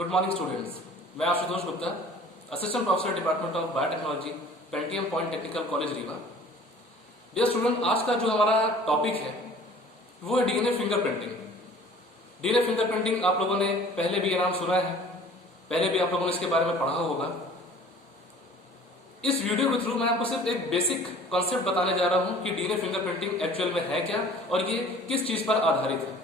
Good morning students, मैं Ashutosh Gupta, assistant professor department of biotechnology, Pentium point technical college Rewa. Dear student, आज का जो हमारा टॉपिक है वो है डीएनए फिंगरप्रिंटिंग। डीएनए फिंगरप्रिंटिंग आप लोगों ने पहले भी ये नाम सुना है, पहले भी आप लोगों ने इसके बारे में पढ़ा होगा। इस वीडियो के थ्रू मैं आपको सिर्फ एक बेसिक कॉन्सेप्ट बताने जा रहा हूं कि डीएनए फिंगरप्रिंटिंग एक्चुअल में है क्या और ये किस चीज पर आधारित है।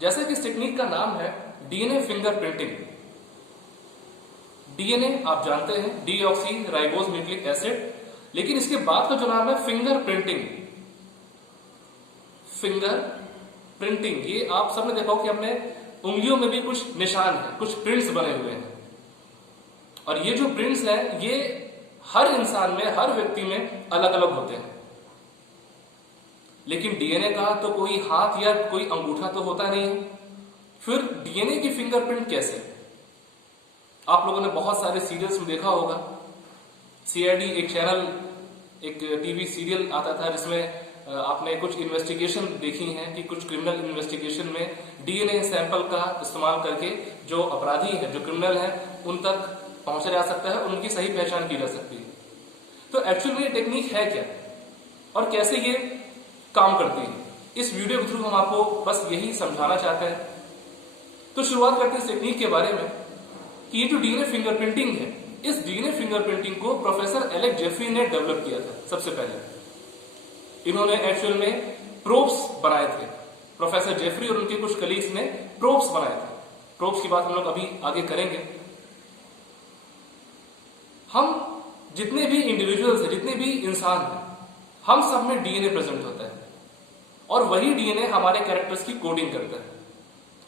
जैसे कि इस टेक्निक का नाम है डीएनए फिंगरप्रिंटिंग। डीएनए आप जानते हैं डीऑक्सी राइबोज न्यूक्लिक एसिड, लेकिन इसके बाद का जो नाम है फिंगरप्रिंटिंग। फिंगर प्रिंटिंग, ये आप सबने देखा हो कि अपने उंगलियों में भी कुछ निशान है, कुछ प्रिंट्स बने हुए हैं, और ये जो प्रिंट्स हैं ये हर इंसान में, हर व्यक्ति में अलग अलग होते हैं। लेकिन डीएनए का तो कोई हाथ या कोई अंगूठा तो होता नहीं है। फिर डीएनए की फिंगरप्रिंट कैसे? आप लोगों ने बहुत सारे सीरियल्स में देखा होगा। सीआईडी एक चैनल, एक टीवी सीरियल आता था जिसमें आपने कुछ इन्वेस्टिगेशन देखी हैं कि कुछ क्रिमिनल इन्वेस्टिगेशन में डीएनए सैंपल का इस्तेमाल करके जो अपराधी है, जो क्रिमिनल है, उन तक पहुंचा जा सकता है, उनकी सही पहचान की जा सकती है। तो एक्चुअली ये टेक्निक है क्या और कैसे ये काम करती है, इस वीडियो के थ्रू हम आपको बस यही समझाना चाहते हैं। तो शुरुआत करते हैं इस टेक्निक के बारे में कि ये जो डीएनए फिंगरप्रिंटिंग है, इस डीएनए फिंगरप्रिंटिंग को प्रोफेसर एलेक जेफरी ने डेवलप किया था। सबसे पहले इन्होंने एक्चुअल में प्रोब्स बनाए थे। प्रोफेसर जेफरी और उनके कुछ कलीग्स ने प्रोब्स बनाए थे। प्रोब्स की बात हम लोग अभी आगे करेंगे। हम जितने भी इंडिविजुअल्स हैं, जितने भी इंसान हैं, हम सब में डीएनए प्रेजेंट होता है और वही डीएनए हमारे कैरेक्टर्स की कोडिंग करता है।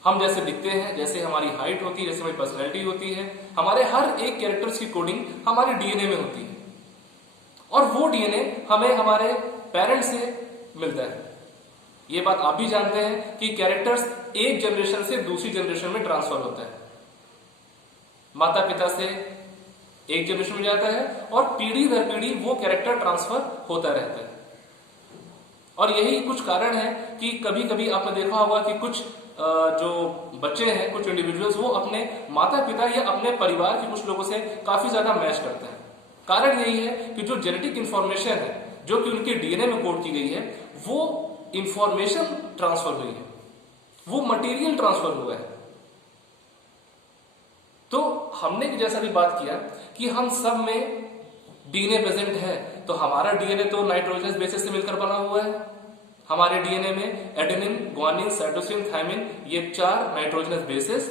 हम जैसे दिखते हैं, जैसे हमारी हाइट होती है, जैसे हमारी पर्सनैलिटी होती है, हमारे हर एक कैरेक्टर्स की कोडिंग हमारे डीएनए में होती है, और वो डीएनए हमें हमारे पेरेंट्स से मिलता है। ये बात आप भी जानते हैं कि कैरेक्टर्स एक जनरेशन से दूसरी जनरेशन में ट्रांसफर होता है। माता पिता से एक जनरेशन में जाता है और पीढ़ी दर पीढ़ी वो कैरेक्टर ट्रांसफर होता रहता है। और यही कुछ कारण है कि कभी कभी आपने देखा होगा कि कुछ जो बच्चे हैं, कुछ इंडिविजुअल्स, वो अपने माता पिता या अपने परिवार के कुछ लोगों से काफी ज्यादा मैच करते हैं। कारण यही है कि जो जेनेटिक इंफॉर्मेशन है, जो कि उनके डीएनए में कोड की गई है, वो इंफॉर्मेशन ट्रांसफर हुई है, वो मटेरियल ट्रांसफर हुआ है। तो हमने जैसा भी बात किया कि हम सब में डीएनए प्रेजेंट है, तो हमारा डीएनए तो नाइट्रोजनस बेसिस से मिलकर बना हुआ है। हमारे डीएनए में एडेनिन, ग्वानिन, साइटोसिन, थायमिन, ये 4 नाइट्रोजनस बेसिस,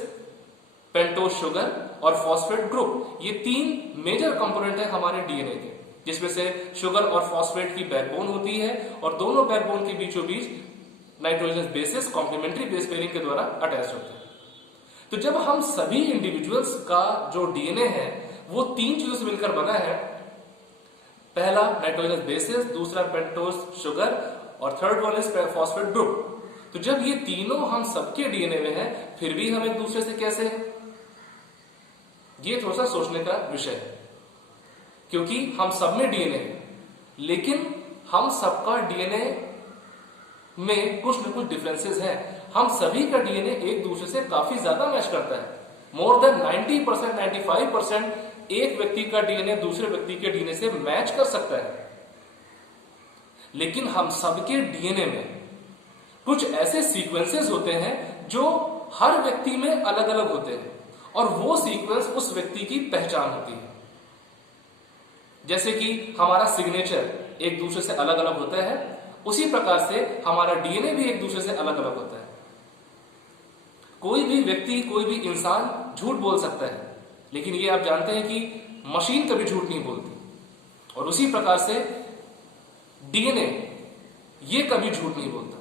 पेंटोज शुगर और फॉस्फेट ग्रुप, ये 3 मेजर कंपोनेंट है हमारे डीएनए के, जिसमें से शुगर और फॉस्फेट की बैकबोन होती है और दोनों बैकबोन के बीचों बीच nitrogenous bases complementary base pairing के द्वारा अटैच होते हैं। तो जब हम सभी इंडिविजुअल्स का जो डीएनए है वो 3 चीजों से मिलकर बना है, पहला नाइट्रोजनस बेसिस, दूसरा पेंटोज शुगर और third one is phosphate group. तो जब ये तीनों हम सबके डीएनए में है, फिर भी हम एक दूसरे से कैसे हैं, ये थोड़ा सा सोचने का विषय है। क्योंकि हम सब में डीएनए है, लेकिन हम सबका डीएनए में कुछ न कुछ डिफरेंसेस हैं। हम सभी का डीएनए एक दूसरे से काफी ज्यादा मैच करता है। मोर देन 90%, 95% एक व्यक्ति का डीएनए दूसरे व्यक्ति के डीएनए से मैच कर सकता है। लेकिन हम सबके डीएनए में कुछ ऐसे सीक्वेंसेस होते हैं जो हर व्यक्ति में अलग अलग होते हैं, और वो सीक्वेंस उस व्यक्ति की पहचान होती है। जैसे कि हमारा सिग्नेचर एक दूसरे से अलग अलग होता है, उसी प्रकार से हमारा डीएनए भी एक दूसरे से अलग अलग होता है। कोई भी व्यक्ति, कोई भी इंसान झूठ बोल सकता है, लेकिन ये आप जानते हैं कि मशीन कभी झूठ नहीं बोलती, और उसी प्रकार से डीएनए ये कभी झूठ नहीं बोलता।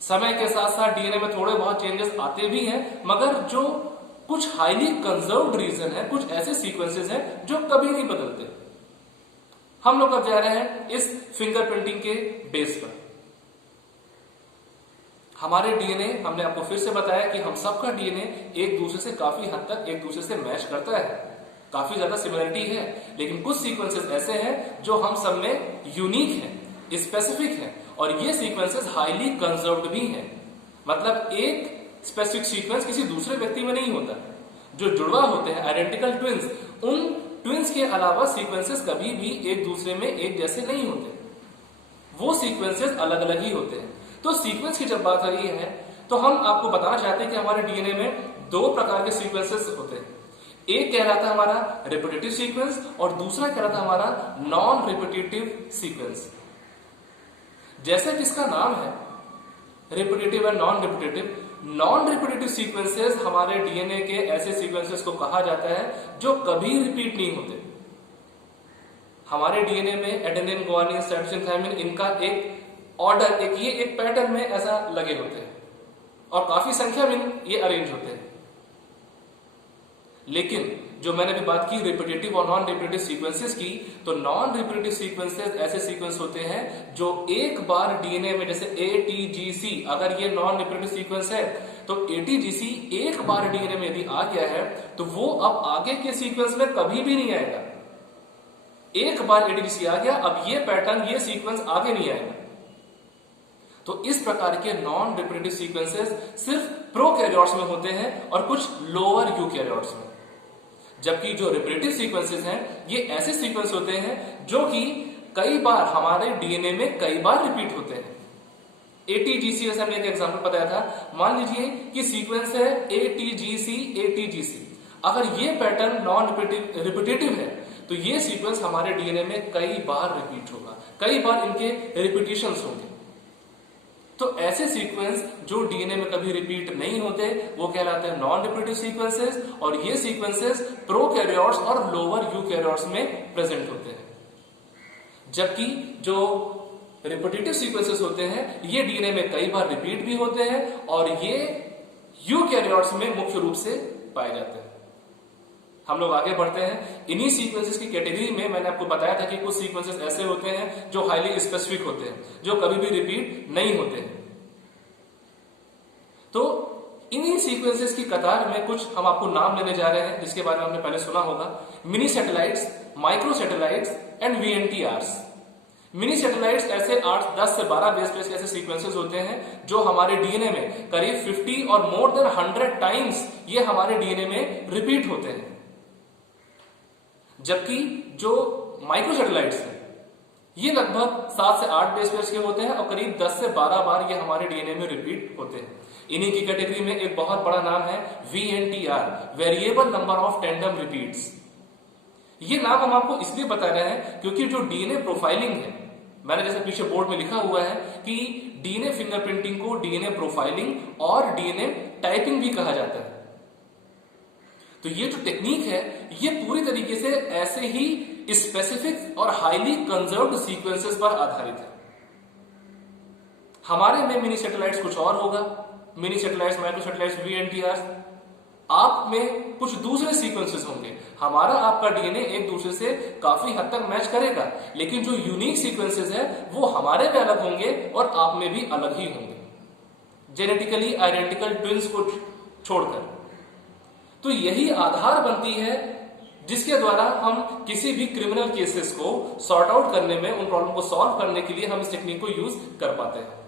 समय के साथ साथ डीएनए में थोड़े बहुत चेंजेस आते भी हैं, मगर जो कुछ हाईली कंजर्व्ड रीजन है, कुछ ऐसे सीक्वेंसेस हैं जो कभी नहीं बदलते। हम लोग अब जा रहे हैं इस फिंगरप्रिंटिंग के बेस पर। हमारे डीएनए, हमने आपको फिर से बताया कि हम सबका डीएनए एक दूसरे से काफी हद तक एक दूसरे से मैच करता है, काफी ज्यादा सिमिलरिटी है, लेकिन कुछ सीक्वेंसेस ऐसे हैं जो हम सब में यूनिक हैं, स्पेसिफिक हैं, और ये सीक्वेंसेस हाईली कंजर्व्ड भी हैं। मतलब एक स्पेसिफिक सीक्वेंस किसी दूसरे व्यक्ति में नहीं होता। जो जुड़वा होते हैं आइडेंटिकल ट्विंस, उन ट्विंस के अलावा सीक्वेंसेस कभी भी एक दूसरे में एक जैसे नहीं होते, वो सीक्वेंसेस अलग अलग ही होते हैं। तो सीक्वेंस की जब बात आ रही है तो हम आपको बताना चाहते हैं कि हमारे डीएनए में दो प्रकार के सीक्वेंसेस होते हैं। एक कहलाता है हमारा रिपीटेटिव सीक्वेंस और दूसरा कहलाता है हमारा नॉन रिपीटेटिव सीक्वेंस। जैसे कि इसका नाम है repetitive and non repetitive sequences हमारे डीएनए के ऐसे सीक्वेंसेस को कहा जाता है जो कभी रिपीट नहीं होते। हमारे डीएनए में एडेनिन, ग्वानिन, साइटोसिन, थायमिन, इनका एक ऑर्डर, एक पैटर्न में ऐसा लगे होते हैं और काफी संख्या में ये अरेंज होते हैं। लेकिन जो मैंने अभी बात की रिपीटेटिव और नॉन रिपीटेटिव सीक्वेंसेस की, तो नॉन रिपीटेटिव सीक्वेंसेस ऐसे सीक्वेंस होते हैं जो एक बार डीएनए में, जैसे ATGC, अगर ये नॉन रिपीटेटिव सीक्वेंस है तो ATGC एक बार डीएनए में यदि आ गया है तो वो अब आगे के सीक्वेंस में कभी भी नहीं आएगा। एक बार ATGC आ गया, अब ये पैटर्न, ये सीक्वेंस आगे नहीं आएगा। तो इस प्रकार के नॉन रिपीटेटिव सीक्वेंसेस सिर्फ प्रोकैरियोट्स में होते हैं और कुछ लोअर यूकैरियोट्स में। जबकि जो रिपीटेटिव सीक्वेंसेस हैं ये ऐसे सीक्वेंस होते हैं जो कि कई बार हमारे डीएनए में कई बार रिपीट होते हैं। ATGC जैसे हमने एक एग्जांपल बताया था, मान लीजिए कि सीक्वेंस है ATGC। अगर ये पैटर्न नॉन रिपीटेटिव है तो ये सीक्वेंस हमारे डीएनए में कई बार रिपीट होगा, कई बार इनके रिपीटिशंस होंगे। तो ऐसे सीक्वेंस जो डीएनए में कभी रिपीट नहीं होते वो कहलाते हैं नॉन रिपीटेटिव सीक्वेंसेस, और ये सीक्वेंसेस प्रोकैरियोट्स और लोअर यूकैरियोट्स में प्रेजेंट होते हैं। जबकि जो रिपीटेटिव सीक्वेंसेस होते हैं ये डीएनए में कई बार रिपीट भी होते हैं और ये यूकैरियोट्स में मुख्य रूप से पाए जाते हैं। हम लोग आगे बढ़ते हैं। इन्हीं सीक्वेंसेस की कैटेगरी में मैंने आपको बताया था कि कुछ सीक्वेंसेस ऐसे होते हैं जो हाईली स्पेसिफिक होते हैं, जो कभी भी रिपीट नहीं होते हैं। तो इन्हीं सीक्वेंसेस की कतार में कुछ हम आपको नाम लेने जा रहे हैं जिसके बारे में आपने पहले सुना होगा। Mini satellites, micro satellites and VNTRs। Mini satellites ऐसे 8, 10 से 12 बेस पेयर के ऐसे सीक्वेंसेस होते हैं जो हमारे डीएनए में करीब 50 और मोर देन 100 टाइम्स ये हमारे डीएनए में रिपीट होते हैं। जबकि जो माइक्रो सैटेलाइट्स हैं ये लगभग 7 से 8 बेस पेयर्स के होते हैं और करीब 10 से 12 बार ये हमारे डीएनए में रिपीट होते हैं। इन्हीं की कैटेगरी में एक बहुत बड़ा नाम है VNTR, variable number of tandem repeats. ये नाम हम आपको इसलिए बता रहे हैं क्योंकि जो डीएनए प्रोफाइलिंग है, मैंने जैसे पीछे बोर्ड में लिखा हुआ है कि डीएनए फिंगरप्रिंटिंग को डीएनए प्रोफाइलिंग और डीएनए टाइपिंग भी कहा जाता है। तो ये जो टेक्निक है ये पूरी तरीके से ऐसे ही स्पेसिफिक और हाईली कंजर्व्ड सीक्वेंसेस पर आधारित है। हमारे में मिनी सैटेलाइट्स कुछ और होगा, mini satellites, micro satellites, VNTRs। आप में कुछ दूसरे सीक्वेंसेस होंगे। हमारा आपका डीएनए एक दूसरे से काफी हद तक मैच करेगा, लेकिन जो यूनिक सीक्वेंसेस है वो हमारे में अलग होंगे और आप में भी अलग ही होंगे, जेनेटिकली आइडेंटिकल ट्विंस को छोड़कर। तो यही आधार बनती है जिसके द्वारा हम किसी भी क्रिमिनल केसेस को सॉर्ट आउट करने में, उन प्रॉब्लम को सॉल्व करने के लिए हम इस टेक्निक को यूज कर पाते हैं।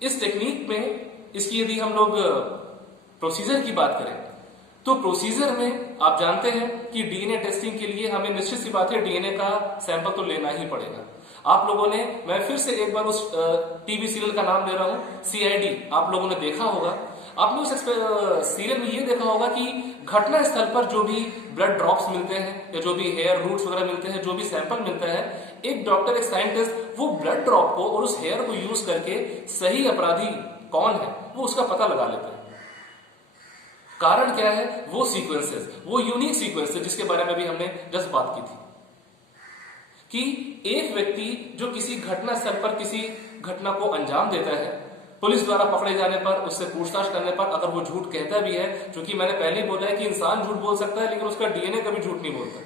इस टेक्निक में इसकी यदि हम लोग प्रोसीजर की बात करें तो प्रोसीजर में आप जानते हैं कि डीएनए टेस्टिंग के लिए हमें निश्चित सी बात है डीएनए का सैंपल तो लेना ही पड़ेगा। आप लोगों ने, मैं फिर से एक बार उस टीवी सीरियल का नाम ले रहा हूं, CID, आप लोगों ने देखा होगा। आपने उस सीरियल में ये देखा होगा कि घटना स्थल पर जो भी ब्लड ड्रॉप्स मिलते हैं या जो भी हेयर रूट्स वगैरह मिलते हैं, जो भी सैंपल मिलता है, एक डॉक्टर, एक साइंटिस्ट वो ब्लड ड्रॉप को और उस हेयर को यूज करके सही अपराधी कौन है वो उसका पता लगा लेते हैं। कारण क्या है? वो सीक्वेंसेस, वो यूनिक सीक्वेंसेस जिसके बारे में भी हमने जस्ट बात की थी कि एक व्यक्ति जो किसी घटना स्थल पर किसी घटना को अंजाम देता है, पुलिस द्वारा पकड़े जाने पर, उससे पूछताछ करने पर अगर वो झूठ कहता भी है, क्योंकि मैंने पहले ही बोला है कि इंसान झूठ बोल सकता है लेकिन उसका डीएनए कभी झूठ नहीं बोलता,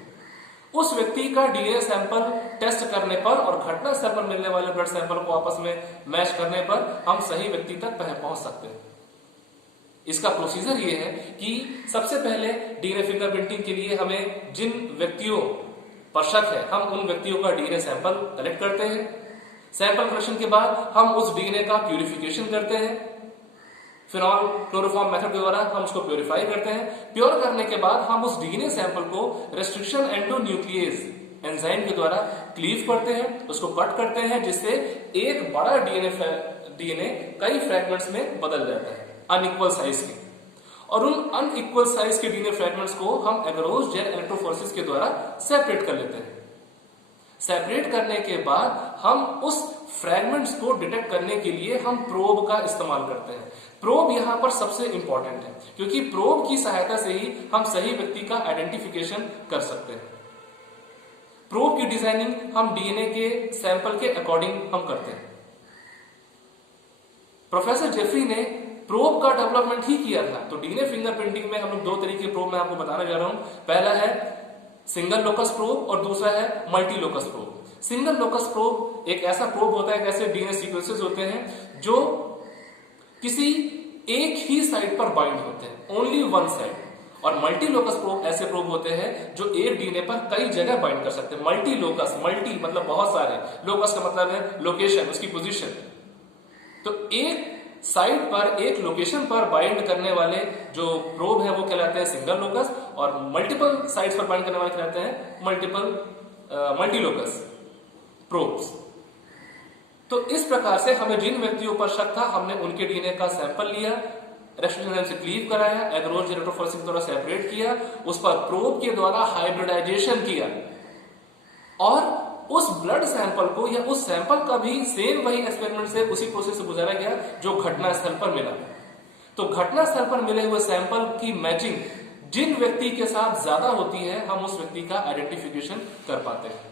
उस व्यक्ति का डीएनए सैंपल टेस्ट करने पर और घटना स्थल पर मिलने वाले ब्लड सैंपल को आपस में मैच करने पर हम सही व्यक्ति तक पहुंच सकते हैं। इसका प्रोसीजर ये है कि सबसे पहले डीएनए फिंगरप्रिंटिंग के लिए हमें जिन व्यक्तियों पर शक है, हम उन व्यक्तियों का डीएनए सैंपल कलेक्ट करते हैं। सैंपल कलेक्शन के बाद हम उस डीएनए का प्यूरिफिकेशन करते हैं, फिनॉल क्लोरोफॉर्म मेथड के द्वारा हम उसको प्योरीफाई करते हैं। प्योर करने के बाद हम उस डीएनए सैंपल को रेस्ट्रिक्शन एंडोन्यूक्लियेज एंजाइम के द्वारा क्लीव करते हैं, उसको कट करते हैं, जिससे एक बड़ा डीएनए कई फ्रैगमेंट्स में बदल जाता है अनइक्वल साइज के, और उन अनइक्वल साइज के डीएनए फ्रैगमेंट्स को हम एगरोस जेल इलेक्ट्रोफोरेसिस के द्वारा सेपरेट कर लेते हैं। सेपरेट करने के बाद हम उस फ्रैगमेंट्स को डिटेक्ट करने के लिए हम प्रोब का इस्तेमाल करते हैं। प्रोब यहां पर सबसे इंपॉर्टेंट है, क्योंकि प्रोब की सहायता से ही हम सही व्यक्ति का आइडेंटिफिकेशन कर सकते हैं। प्रोब की डिजाइनिंग हम डीएनए के सैंपल के अकॉर्डिंग हम करते हैं। प्रोफेसर जेफरी ने प्रोब का डेवलपमेंट ही किया था। तो डीएनए फिंगरप्रिंटिंग में हम लोग 2 तरीके प्रोब मैं आपको बताने जा रहा हूं। पहला है सिंगल लोकस प्रोब और दूसरा है multi locus probe. Single locus probe एक ऐसा प्रोब होता है, एक ऐसे डीएनए सीक्वेंसेस होते हैं जो किसी एक ही साइड पर बाइंड होते हैं, ओनली वन साइड। और मल्टी लोकस प्रोब ऐसे प्रोब होते हैं जो एक डीएनए पर कई जगह बाइंड कर सकते हैं। मल्टी लोकस, मल्टी मतलब बहुत सारे, लोकस का मतलब है लोकेशन, उसकी पोजीशन। तो एक साइड पर, एक लोकेशन पर बाइंड करने वाले जो प्रोब है वो कहलाते हैं सिंगल लोकस, और मल्टीपल साइड्स पर बाइंड करने वाले कहलाते हैं मल्टी लोकस प्रोब्स। तो इस प्रकार से हमें जिन व्यक्तियों पर शक था, हमने उनके डीएनए का सैंपल लिया, रेस्ट्रिक्शन से क्लीव कराया, एगरोस जेल इलेक्ट्रोफोरेसिस के द्वारा सेपरेट किया, उस पर प्रोब के द्वारा हाइब्रिडाइजेशन किया, और उस ब्लड सैंपल को या उस सैंपल का भी सेम वही एक्सपेरिमेंट से, उसी प्रोसेस से गुजारा गया जो घटना स्थल पर मिला। तो घटना स्थल पर मिले हुए सैंपल की मैचिंग जिन व्यक्ति के साथ ज्यादा होती है, हम उस व्यक्ति का आइडेंटिफिकेशन कर पाते हैं।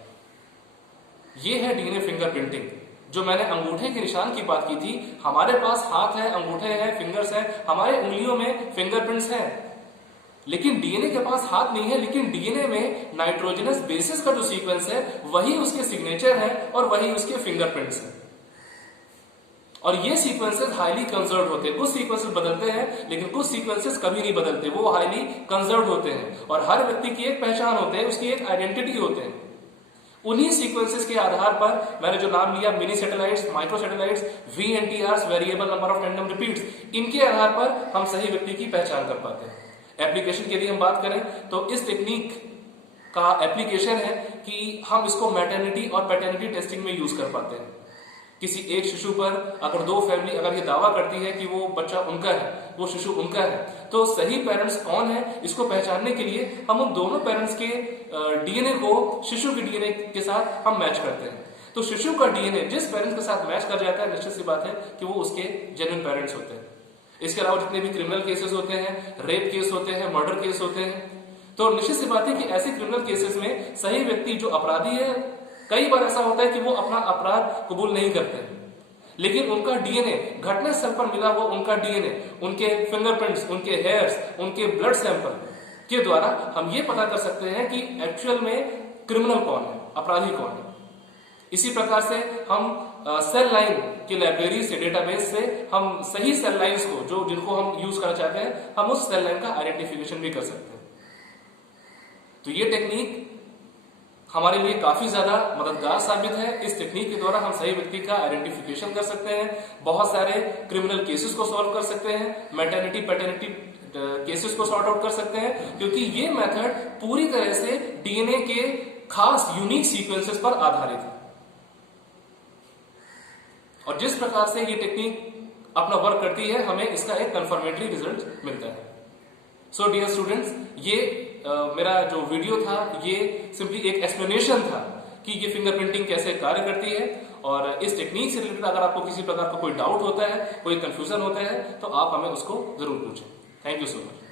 यह है डीएनए फिंगरप्रिंटिंग। जो मैंने अंगूठे के निशान की बात की थी, हमारे पास हाथ है, अंगूठे हैं, फिंगर्स हैं, हमारे उंगलियों में फिंगरप्रिंट्स हैं, लेकिन डीएनए के पास हाथ नहीं है। लेकिन डीएनए में नाइट्रोजनस बेसिस का जो सीक्वेंस है वही उसके सिग्नेचर है और वही उसके फिंगरप्रिंट्स हैं। और ये सीक्वेंसेस हाईली कंजर्व्ड होते हैं। कुछ सीक्वेंसेस बदलते हैं, लेकिन कुछ सीक्वेंसेस कभी नहीं बदलते, वो हाईली कंजर्व्ड होते हैं। और हर व्यक्ति की एक पहचान होती है, उसकी एक आइडेंटिटी होते हैं। उन्हीं सीक्वेंसेस के आधार पर मैंने जो नाम लिया, mini satellites, micro satellites, VNTRs, variable number of random repeats, इनके आधार पर हम सही व्यक्ति की पहचान कर पाते हैं। एप्लीकेशन की यदि हम बात करें तो इस टेक्निक का एप्लीकेशन है कि हम इसको मैटरनिटी और पैटर्निटी टेस्टिंग में यूज कर पाते हैं। किसी एक शिशु पर अगर 2 फैमिली अगर ये दावा करती है कि वो बच्चा उनका है, वो शिशु उनका है, तो सही पेरेंट्स कौन है इसको पहचानने के लिए हम उन दोनों पेरेंट्स के डीएनए को शिशु के डीएनए के साथ हम मैच करते हैं। तो शिशु का डीएनए जिस पेरेंट्स के साथ मैच कर जाता है, निश्चित सी बात है कि वो उसके जेन्युइन पेरेंट्स होते हैं। इसके अलावा जितने भी क्रिमिनल केसेस होते हैं, रेप केस होते हैं, मर्डर केस होते हैं, तो निश्चित सी बात है कि ऐसे क्रिमिनल केसेस में सही व्यक्ति जो अपराधी है, कई बार ऐसा होता है कि वो अपना अपराध कबूल नहीं करते, लेकिन उनका डीएनए, घटना स्थल पर मिला हुआ उनका डीएनए, उनके फिंगरप्रिंट्स, उनके हेयर्स, उनके ब्लड सैंपल के द्वारा हम ये पता कर सकते हैं कि एक्चुअल में क्रिमिनल कौन है, अपराधी कौन है। इसी प्रकार से हम सेल लाइन की लाइब्रेरी से, डेटाबेस से हम सही सेल लाइन्स को, जो जिनको हम यूज करना चाहते हैं, हम उस सेल लाइन का आइडेंटिफिकेशन भी कर सकते हैं। तो ये टेक्निक हमारे लिए काफी ज्यादा मददगार साबित है। इस टेक्निक के द्वारा हम सही व्यक्ति का आइडेंटिफिकेशन कर सकते हैं, बहुत सारे क्रिमिनल केसेस को सॉल्व कर सकते हैं, मैटरनिटी पैटर्निटी केसेस को सॉर्ट आउट कर सकते हैं, क्योंकि ये मेथड पूरी तरह से डीएनए के खास यूनिक सीक्वेंसेस पर आधारित है। और जिस प्रकार से ये टेक्निक अपना वर्क करती है, हमें इसका एक कंफर्मेटरी रिजल्ट मिलता है। सो डियर स्टूडेंट्स, ये मेरा जो वीडियो था ये सिंपली एक एक्सप्लेनेशन था कि ये फिंगरप्रिंटिंग कैसे कार्य करती है। और इस टेक्निक से रिलेटेड अगर आपको किसी प्रकार का कोई डाउट होता है, कोई कंफ्यूजन होता है, तो आप हमें उसको जरूर पूछें। Thank you so much.